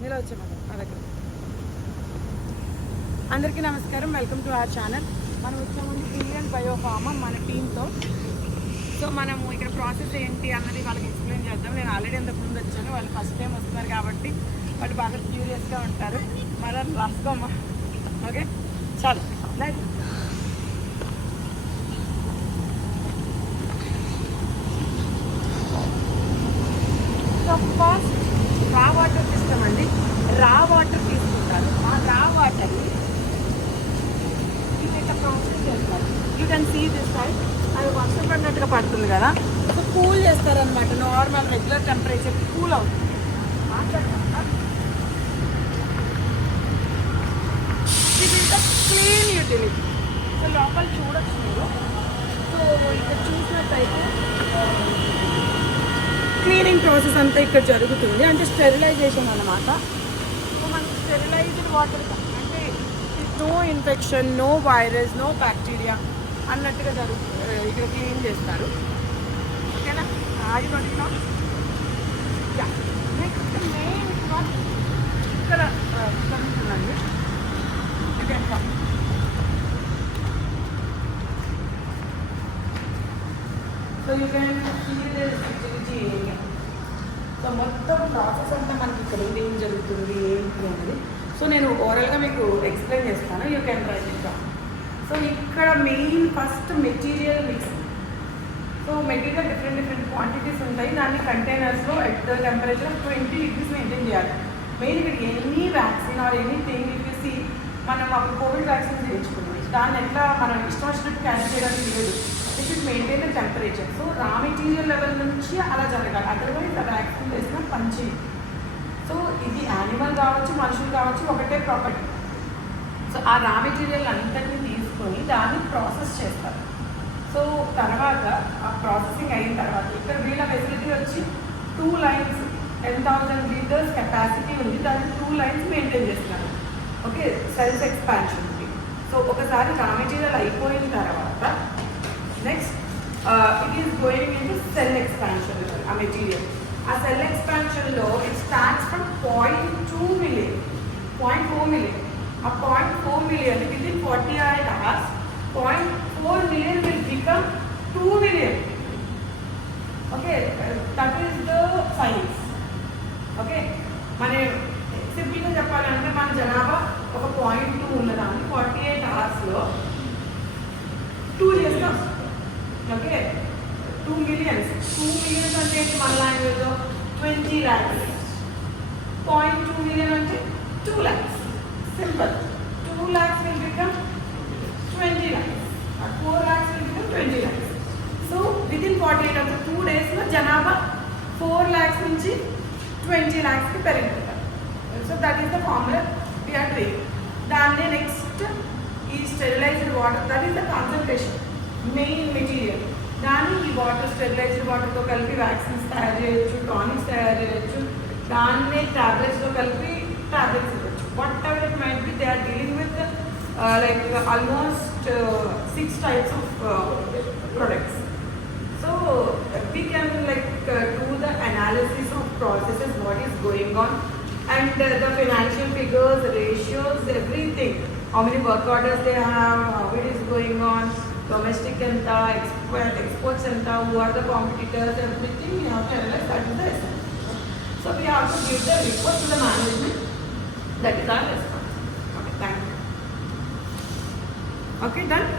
నీలో దగ్గర. అందరికీ నమస్కారం వెల్కమ్ టు అవర్ ఛానల్. మనం ఉత్సవం ఇండియన్ బయోఫార్మా మన టీంతో. సో మనము ఇక్కడ ప్రాసెస్ ఏంటి అన్నది వాళ్ళకి ఎక్స్ప్లెయిన్ చేద్దాం. నేను ఆల్రెడీ ఇంతకు ముందు వచ్చాను. వాళ్ళు ఫస్ట్ టైం వస్తున్నారు కాబట్టి వాళ్ళు బాగా క్యూరియస్గా ఉంటారు. మన రాసుకోమ్మా ఓకే? చాలా right so first raw water తీస్తామండి raw water తీసుకుంటారు ఆ రా వాటర్ని ఇది ఇట్లా ప్రాసెస్ చేస్తారు you can see this side అది వర్షం పడినట్టుగా పడుతుంది కదా. సో కూల్ చేస్తారనమాట నార్మల్ రెగ్యులర్ టెంపరేచర్ కూల్ అవుతుంది. క్లీన్ యూటిలిటీ సో లోపల చూడొచ్చు మీరు. సో ఇక్కడ చూసినట్టయితే uh, క్లీనింగ్ ప్రాసెస్ అంతా ఇక్కడ జరుగుతుంది. అంటే స్టెరిలైజేషన్ అనమాట సో మనకి స్టెరిలైజ్డ్ వాటర్ అంటే no infection no virus no bacteria అన్నట్టుగా జరుగుతుంది ఇక్కడ క్లీన్ చేస్తారు. ఓకేనా? ఆగి పడినా నెక్స్ట్ మెయిన్ ఇక్కడ ఆ, జరుగుతుందండి Again, come. So you can feel this so మొత్తం ప్రాసెస్ అంతా మనకి ఇక్కడ ఉంది, ఏం జరుగుతుంది ఏంటి అనేది సో నేను ఓవరాల్గా మీకు ఎక్స్ప్లెయిన్ చేస్తాను. You can write it so ఇక్కడ main first material mix so material different different quantities ఉంటాయి. దాన్ని కంటైనర్స్లో at the temperature twenty degrees maintain చేయాలి. మెయిన్ ఇక్కడ any vaccine or anything if you మనం అప్పుడు కోవిడ్ వ్యాక్సిన్ చేయించుకున్నాం. దాన్ని ఎట్లా మనం ఇష్టం వచ్చినట్టు క్యాన్సిల్ చేయడానికి లేదు it is maintain the temperature so raw material level నుంచి అలా జరగాలి. అదర్వైజ్ ఆ వ్యాక్సిన్ వేసిన పంచి సో ఇది యానిమల్ కావచ్చు మనుషులు కావచ్చు ఒకటే ప్రాపర్టీ సో ఆ రా మెటీరియల్ అంతటిని తీసుకొని దాన్ని ప్రాసెస్ చేస్తారు. సో తర్వాత ఆ ప్రాసెసింగ్ అయిన తర్వాత ఇక్కడ వీళ్ళ ఫెసిలిటీ వచ్చి two lines ten thousand litres capacity ఉంది. దాన్ని టూ లైన్స్ మెయింటైన్ చేస్తున్నారు. ఓకే సెల్స్ ఉంది. సో ఒకసారి రా మెటీరియల్ అయిపోయిన తర్వాత next it is going in cell expansion ఆ మెటీరియల్ ఆ cell ఎక్స్పాన్షన్లో it starts from point two million point four million ఆ point four million 2 millions. 2 millions అంటే మన లాంగ్వేజ్లో twenty lakhs point two million అంటే two lakhs simple two lakhs will become twenty lakhs four lakhs will become twenty lakhs so with in forty eight hours two డేస్లో జనాభా four lakhs నుంచి twenty ల్యాక్స్కి పెరిగిపోతారు so that is the formula we are doing దాన్ని next ఈ sterilized water that is the concentration main material దాన్ని ఈ water sterilised వాటర్తో కలిపి వ్యాక్సిన్స్ తయారు చేయొచ్చు టానిక్స్ తయారు చేయొచ్చు దాన్నే టాబ్లెట్స్తో కలిపి టాబ్లెట్స్ ఇవ్వచ్చు whatever it might be they are dealing with like almost six types of products So we can like uh, do the analysis of processes, what is going on, and uh, the financial figures, the ratios, everything. How many work orders they have, how it is going on, Kenta, Export, Export who are the competitors, everything we have to analyze that is the essence. So we have to give the report to the management. That is our response. Okay, thank you. Okay, done.